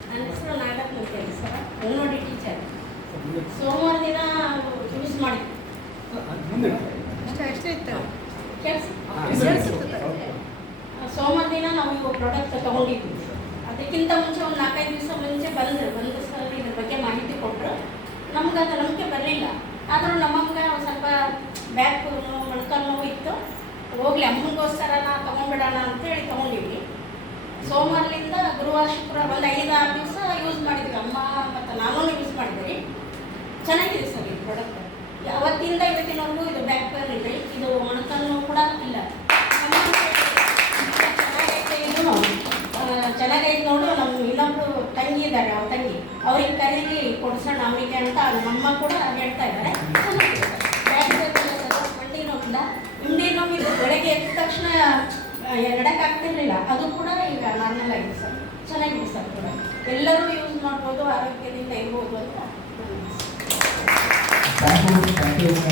ನನ್ನ ಹೆಸರು ನಾಗಪ್ಪ ಅಂತ ಸರ್. ಅಂಗನವಾಡಿ ಟೀಚರ್ ಸೋಮವಾರ ದಿನ ಯೂಸ್ ಮಾಡಿ. ಸೋಮವಾರ ದಿನ ನಾವು ಪ್ರಾಡಕ್ಟ್ ತಗೊಂಡಿದ್ವಿ. ಅದಕ್ಕಿಂತ ಮುಂಚೆ ಒಂದು ನಾಲ್ಕೈದು ದಿವಸ ಮುಂಚೆ ಬಂದರು. ಬಂದು ಸರ್ ಇದ್ರ ಬಗ್ಗೆ ಮಾಹಿತಿ ಕೊಟ್ಟರು ನಮ್ಗೆ ಅದು ನಂಬಿಕೆ ಬರಲಿಲ್ಲ. ಆದರೂ ನಮ್ಮಮ್ಮಗೆ ಒಂದು ಸ್ವಲ್ಪ ಬ್ಯಾಕ್ ನೋವು ಮೊಣಕಾಲು ನೋವು ಇತ್ತು. ಹೋಗ್ಲಿ ಅಮ್ಮನಿಗೋಸ್ಕರ ನಾ ತೊಗೊಂಡ್ಬಿಡೋಣ ಅಂತೇಳಿ ತೊಗೊಂಡಿದ್ವಿ. ಶುಕ್ರವಾರ ಒಂದು ಐದು ಆರು ದಿವಸ ಯೂಸ್ ಮಾಡಿದ್ವಿ ಅಮ್ಮ ಮತ್ತು ನಾನು ಯೂಸ್ ಮಾಡಿದ್ವಿ ಚೆನ್ನಾಗಿದೆ ಸರ್ ಈ ಪ್ರಾಡಕ್ಟ್ ಅವತ್ತಿಂದ ಇವತ್ತಿನವರೆಗೂ ಇದು ಬ್ಯಾಕ್ ಪೇನ್ ಇದೆ. ಇದು ಮೊಣಕಾಲು ಕೂಡ ಇಲ್ಲ. ಚೆನ್ನಾಗೈತೆ ನೋಡು, ನಮ್ಮ ಇನ್ನೊಬ್ರು ತಂಗಿ ಇದ್ದಾರೆ, ಅವ್ರ ತಂಗಿ. ಅವ್ರಿಗೆ ಕರೀರಿ, ಕೊಡ್ಸೋಣ, ಅವರಿಗೆ ಅಂತ ನಮ್ಮ ಕೂಡ ಹೇಳ್ತಾ ಇದ್ದಾರೆ. ಮಂಡಿ ನೋವಿಲ್ಲ ಹಿಂಡಿ ನೋವಿದ್ದು ಬೆಳಗ್ಗೆ ಎದ್ದ ತಕ್ಷಣ ಎಡಕ್ಕಾಗ್ತಿರ್ಲಿಲ್ಲ ಅದು ಕೂಡ ಈಗ ನಾರ್ಮಲ್ ಆಗಿದೆ ಸರ್. ಚೆನ್ನಾಗಿದೆ ಸರ್ ಕೂಡ. ಎಲ್ಲರೂ ಯೂಸ್ ಮಾಡ್ಬೋದು ಆರೋಗ್ಯದಿಂದ ಇರ್ಬೋದು ಅಂತ.